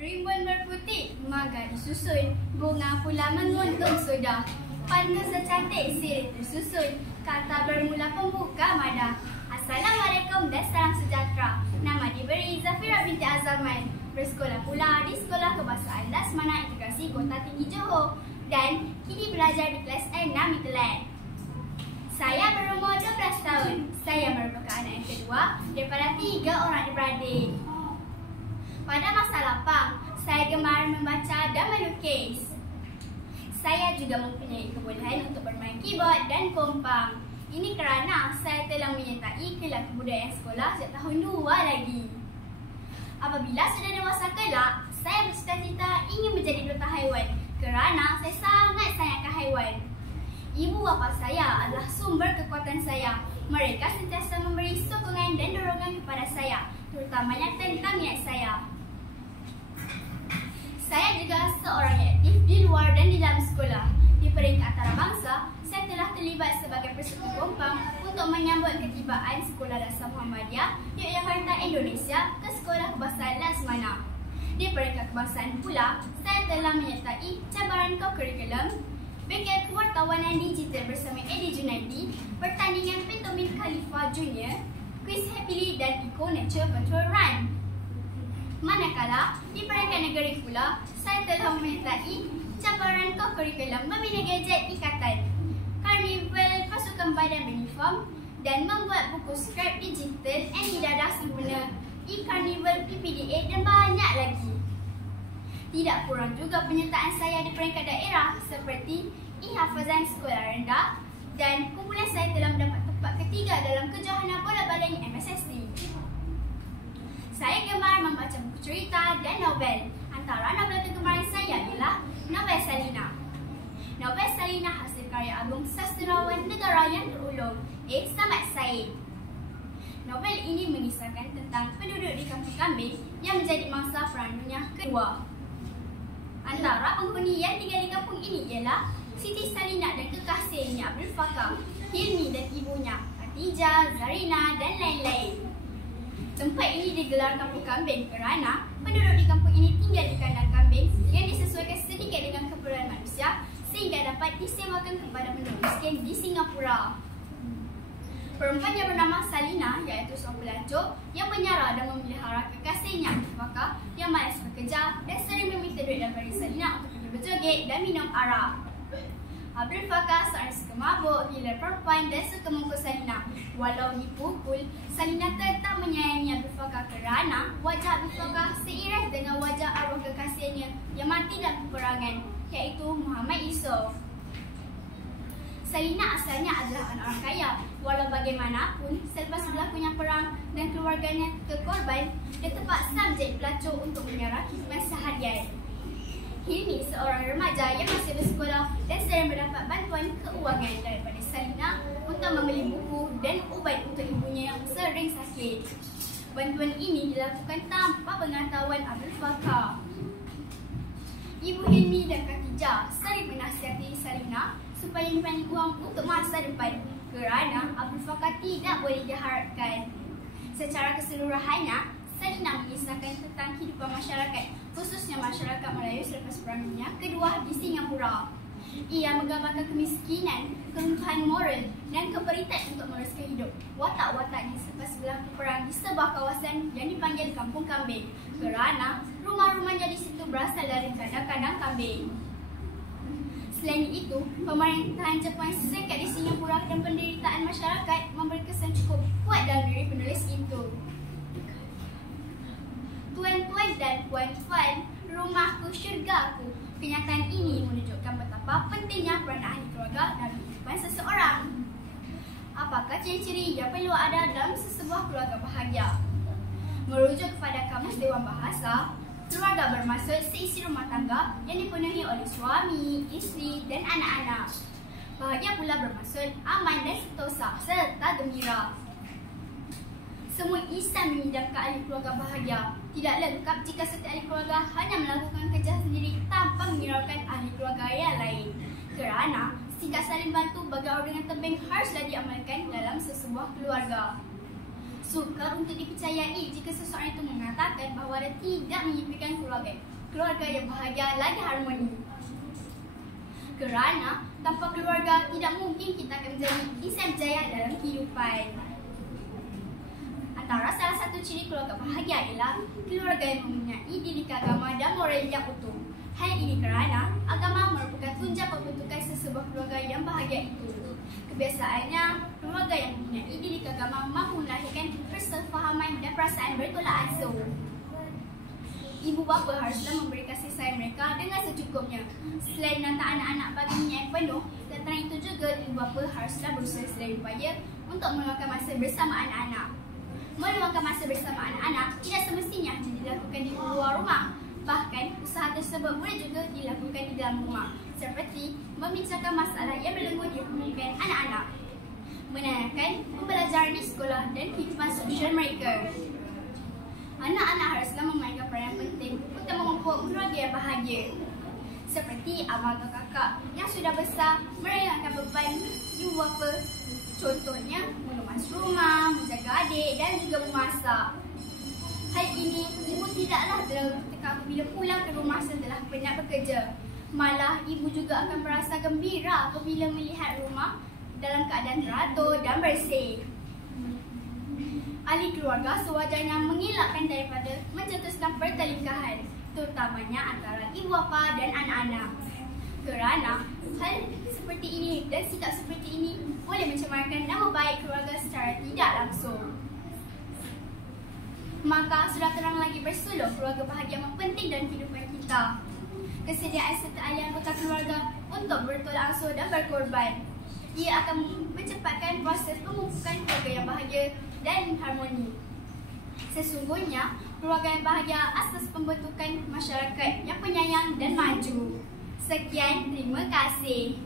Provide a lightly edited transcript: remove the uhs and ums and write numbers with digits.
Rimbun berputih, maga disusun, bunga pula menguntung sudah. Pantun secantik sirih tersusun, kata bermula pembuka madah. Assalamualaikum dan salam sejahtera. Nama diberi Zafira binti Azaman. Bersekolah pula di Sekolah Kebahasaan Laksamana Integrasi Kota Tinggi Johor dan kini belajar di kelas 6 Mitteland. Saya berumur 12 tahun. Saya merupakan anak yang kedua daripada 3 orang adik-beradik. Pada masa lapang, saya gemar membaca dan melukis. Saya juga mempunyai kebolehan untuk bermain keyboard dan kompang. Ini kerana saya telah menyertai kelas kebudayaan sekolah sejak tahun 2 lagi. Apabila sudah dewasa kelak, saya bercita-cita ingin menjadi doktor haiwan kerana saya sangat sayangkan haiwan. Ibu bapa saya adalah sumber kekuatan saya. Mereka sentiasa memberi sokongan dan dorongan kepada saya, terutamanya tentang minat saya. Saya juga seorang yang aktif di luar dan di dalam sekolah. Di peringkat antarabangsa, saya telah terlibat sebagai peserta kompang untuk menyambut ketibaan Sekolah Dasar Muhammadiyah Yogyakarta Indonesia ke Sekolah Kebahasaan Laksamana. Di peringkat kebangsaan pula, saya telah menyertai cabaran co-curriculum, bagian kewartawanan digital bersama Eddie Junaidi, pertandingan Pantomim Khalifa Junior, Quiz Happily dan Eco Nature Virtual Run. Manakala, di peringkat negeri pula, saya telah menyertai cabaran co-curriculum membina gadget ikatan, karnival pasukan badan beruniform dan membuat buku skrip digital Antidadah sempurna, e-karnival PPDA dan banyak lagi. Tidak kurang juga penyertaan saya di peringkat daerah seperti e-hafazan sekolah rendah dan kumpulan saya telah mendapat tempat ketiga dalam kejohanan bola baling MSSD. Saya gemar membaca buku cerita dan novel. Antara novel kegemaran saya ialah novel Salina. Novel Salina hasil karya agung sastrawan negara yang terulung, A. Samad Said. Novel ini mengisahkan tentang penduduk di Kampung Kambing yang menjadi mangsa Perang Dunia Kedua. Antara penghuni yang tinggal di kampung ini ialah Siti Salina dan kekasihnya Abdul Fakar, Hilmi dan ibunya, Khatijah, Zarina dan lain-lain. Tempat ini digelar Kampung Kambing kerana penduduk di kampung ini tinggal di kandang kambing yang disesuaikan sedikit dengan keperluan manusia sehingga dapat disewakan kepada penduduk miskin di Singapura. Perempuan yang bernama Salina iaitu seorang pelancong yang menyara dan memelihara kekasihnya Abdul Fakar yang malas bekerja dan sering meminta duit daripada Salina untuk pergi berjoget dan minum arak. Abdul Fakar seorang suka mabuk, gila perempuan dan suka memukul Salina. Walau dipukul, Salina tetap menyayangi Abdul Fakar kerana wajah Abdul Fakar seiras dengan wajah arwah kekasihnya yang mati dalam peperangan, iaitu Muhammad Yusof. Salina asalnya adalah anak orang kaya. Walau bagaimanapun, selepas berlakunya perang dan keluarganya kekorban, dia terpaksa menjadi pelacur untuk menyerah kehidupan seharian. Hilmi seorang remaja yang masih bersekolah dan sering mendapat bantuan keuangan daripada Salina untuk membeli buku dan ubat untuk ibunya yang sering sakit. Bantuan ini dilakukan tanpa pengetahuan Abdul Fakar. Ibu Hilmi dan Khatijah sering menasihati Salina supaya menyimpan wang untuk masa depan kerana Abdul Fakar tidak boleh diharapkan. Secara keseluruhannya, Salina mengisahkan tentang kehidupan masyarakat, khususnya masyarakat Melayu selepas Perang Dunia Kedua di Singapura. Ia menggambarkan kemiskinan, keruntuhan moral dan keperitan untuk meneruskan hidup watak-wataknya selepas berlaku perang di sebuah kawasan yang dipanggil Kampung Kambing kerana rumah-rumahnya di situ berasal dari kandang-kandang kambing. Selain itu, pemerintahan Jepun singkat di Singapura dan penderitaan masyarakat memberi kesan cukup kuat dalam diri penulis itu. Tuan-tuan dan puan-puan, rumahku syurgaku. Kenyataan ini menunjukkan betapa pentingnya peranan ahli keluarga dalam kehidupan seseorang. Apakah ciri-ciri yang perlu ada dalam sesebuah keluarga bahagia? Merujuk kepada Kamus Dewan Bahasa, keluarga bermaksud seisi rumah tangga yang dipenuhi oleh suami, isteri dan anak-anak. Bahagia pula bermaksud aman dan sentosa serta gembira. Semua insan mengidamkan ahli keluarga bahagia. Tidak lengkap jika setiap ahli keluarga hanya melakukan kerja sendiri tanpa menghiraukan ahli keluarga yang lain. Kerana sikap saling bantu bagi orang dengan tebing haruslah diamalkan dalam sesebuah keluarga. Sukar untuk dipercayai jika seseorang itu mengatakan bahawa dia tidak menyimpikan keluarga yang bahagia lagi harmoni. Kerana tanpa keluarga tidak mungkin kita akan menjadi insan berjaya dalam kehidupan. Antara salah satu ciri keluarga bahagia ialah keluarga yang mempunyai didikan agama dan moral yang utuh. Hal ini kerana agama merupakan tunjang pembentukan sesebuah keluarga yang bahagia itu. Kebiasaannya, keluarga yang mempunyai didikan agama mampu melahirkan persefahaman dan perasaan bertolak ansur. Ibu bapa haruslah memberi kasih sayang mereka dengan secukupnya. Selain menanam anak-anak bagi minyak penuh, tentang itu juga ibu bapa haruslah berusaha sedaya upaya untuk meluangkan masa bersama anak-anak. Meluangkan masa bersama anak-anak tidak semestinya hanya dilakukan di luar rumah. Bahkan, usaha tersebut boleh juga dilakukan di dalam rumah, seperti membincangkan masalah yang berlaku di hubungan anak-anak, menanyakan pembelajaran di sekolah dan kehidupan sosial mereka. Anak-anak haruslah memainkan peranan penting untuk memupuk keluarga yang bahagia. Seperti abang atau kakak yang sudah besar meringankan beban ibu bapa. Contohnya, mengemas rumah, menjaga adik dan juga memasak. Hal ini, ibu tidaklah terlalu tertekan apabila pulang ke rumah setelah penat bekerja. Malah, ibu juga akan merasa gembira apabila melihat rumah dalam keadaan teratur dan bersih. Ahli keluarga sewajarnya mengelakkan daripada mencetuskan pertelingkahan, terutamanya antara ibu bapa dan anak-anak. Kerana hal seperti ini dan sikap seperti ini boleh mencemarkan nama baik keluarga secara tidak langsung. Maka sudah terang lagi bersuluh keluarga bahagia yang penting dalam kehidupan kita. Kesediaan serta ahli anggota keluarga untuk bertolak ansur dan berkorban. Ia akan mencepatkan proses pemupukan keluarga yang bahagia dan harmoni. Sesungguhnya, keluarga yang bahagia asas pembentukan masyarakat yang penyayang dan maju. Sekian, terima kasih.